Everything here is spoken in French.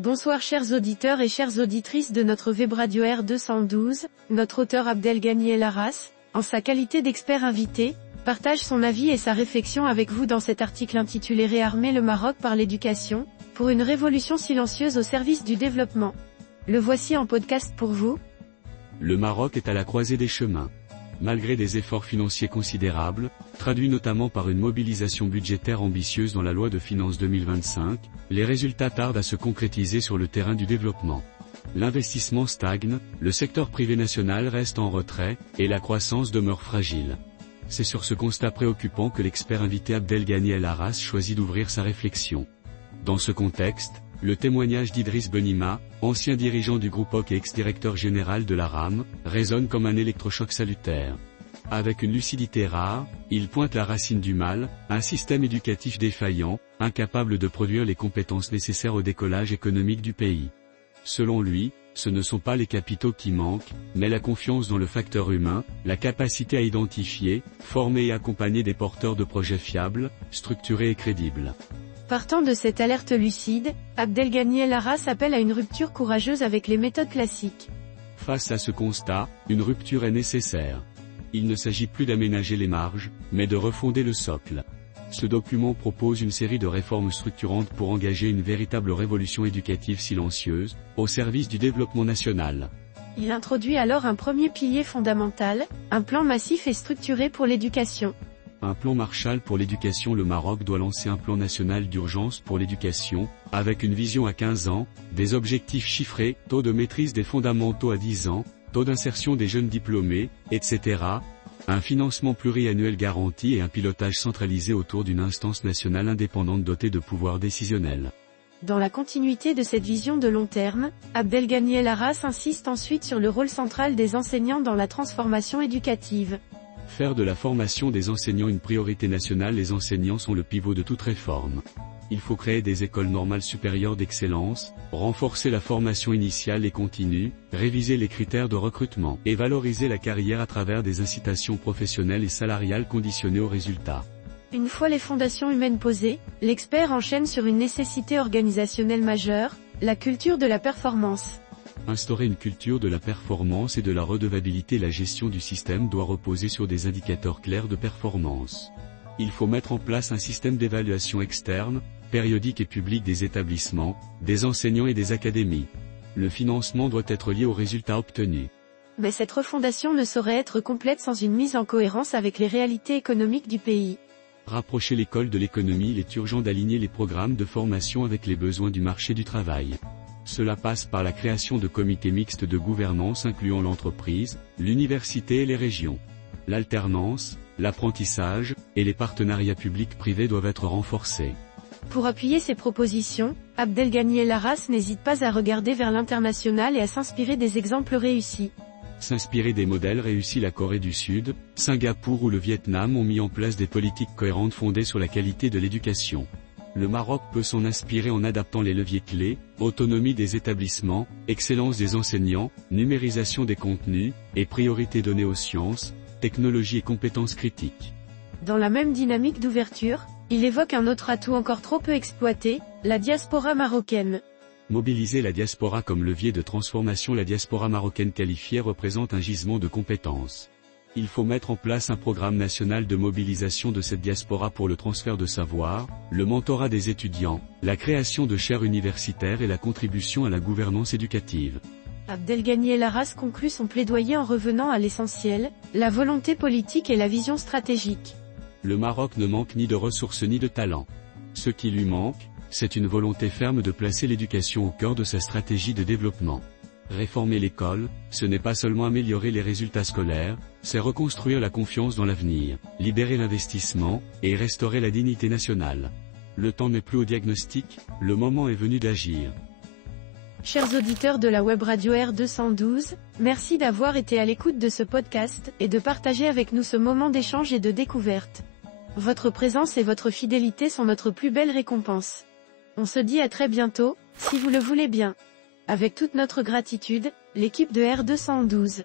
Bonsoir chers auditeurs et chères auditrices de notre web radio R212, notre auteur Abdelghany El Arras, en sa qualité d'expert invité, partage son avis et sa réflexion avec vous dans cet article intitulé Réarmer le Maroc par l'éducation, pour une révolution silencieuse au service du développement. Le voici en podcast pour vous. Le Maroc est à la croisée des chemins. Malgré des efforts financiers considérables, traduits notamment par une mobilisation budgétaire ambitieuse dans la loi de finances 2025, les résultats tardent à se concrétiser sur le terrain du développement. L'investissement stagne, le secteur privé national reste en retrait, et la croissance demeure fragile. C'est sur ce constat préoccupant que l'expert invité Abdelghany El Arras choisit d'ouvrir sa réflexion. Dans ce contexte, le témoignage d'Idriss Benima, ancien dirigeant du groupe OC et ex-directeur général de la RAM, résonne comme un électrochoc salutaire. Avec une lucidité rare, il pointe la racine du mal, un système éducatif défaillant, incapable de produire les compétences nécessaires au décollage économique du pays. Selon lui, ce ne sont pas les capitaux qui manquent, mais la confiance dans le facteur humain, la capacité à identifier, former et accompagner des porteurs de projets fiables, structurés et crédibles. Partant de cette alerte lucide, Abdelghany El Arras appelle à une rupture courageuse avec les méthodes classiques. Face à ce constat, une rupture est nécessaire. Il ne s'agit plus d'aménager les marges, mais de refonder le socle. Ce document propose une série de réformes structurantes pour engager une véritable révolution éducative silencieuse, au service du développement national. Il introduit alors un premier pilier fondamental, un plan massif et structuré pour l'éducation. Un plan Marshall pour l'éducation. Le Maroc doit lancer un plan national d'urgence pour l'éducation, avec une vision à 15 ans, des objectifs chiffrés, taux de maîtrise des fondamentaux à 10 ans, taux d'insertion des jeunes diplômés, etc. Un financement pluriannuel garanti et un pilotage centralisé autour d'une instance nationale indépendante dotée de pouvoirs décisionnels. Dans la continuité de cette vision de long terme, Abdelghany El Arras insiste ensuite sur le rôle central des enseignants dans la transformation éducative. Faire de la formation des enseignants une priorité nationale. Les enseignants sont le pivot de toute réforme. Il faut créer des écoles normales supérieures d'excellence, renforcer la formation initiale et continue, réviser les critères de recrutement, et valoriser la carrière à travers des incitations professionnelles et salariales conditionnées aux résultats. Une fois les fondations humaines posées, l'expert enchaîne sur une nécessité organisationnelle majeure, la culture de la performance. Instaurer une culture de la performance et de la redevabilité. La gestion du système doit reposer sur des indicateurs clairs de performance. Il faut mettre en place un système d'évaluation externe, périodique et public des établissements, des enseignants et des académies. Le financement doit être lié aux résultats obtenus. Mais cette refondation ne saurait être complète sans une mise en cohérence avec les réalités économiques du pays. Rapprocher l'école de l'économie. Il est urgent d'aligner les programmes de formation avec les besoins du marché du travail. Cela passe par la création de comités mixtes de gouvernance incluant l'entreprise, l'université et les régions. L'alternance, l'apprentissage, et les partenariats publics-privés doivent être renforcés. Pour appuyer ces propositions, Abdelghany El Arras n'hésite pas à regarder vers l'international et à s'inspirer des exemples réussis. S'inspirer des modèles réussis. La Corée du Sud, Singapour ou le Vietnam ont mis en place des politiques cohérentes fondées sur la qualité de l'éducation. Le Maroc peut s'en inspirer en adaptant les leviers clés, autonomie des établissements, excellence des enseignants, numérisation des contenus, et priorité donnée aux sciences, technologies et compétences critiques. Dans la même dynamique d'ouverture, il évoque un autre atout encore trop peu exploité, la diaspora marocaine. Mobiliser la diaspora comme levier de transformation. La diaspora marocaine qualifiée représente un gisement de compétences. Il faut mettre en place un programme national de mobilisation de cette diaspora pour le transfert de savoir, le mentorat des étudiants, la création de chaires universitaires et la contribution à la gouvernance éducative. Abdelghany El Arras conclut son plaidoyer en revenant à l'essentiel, la volonté politique et la vision stratégique. Le Maroc ne manque ni de ressources ni de talent. Ce qui lui manque, c'est une volonté ferme de placer l'éducation au cœur de sa stratégie de développement. Réformer l'école, ce n'est pas seulement améliorer les résultats scolaires, c'est reconstruire la confiance dans l'avenir, libérer l'investissement, et restaurer la dignité nationale. Le temps n'est plus au diagnostic, le moment est venu d'agir. Chers auditeurs de la web radio R212, merci d'avoir été à l'écoute de ce podcast, et de partager avec nous ce moment d'échange et de découverte. Votre présence et votre fidélité sont notre plus belle récompense. On se dit à très bientôt, si vous le voulez bien. Avec toute notre gratitude, l'équipe de R212.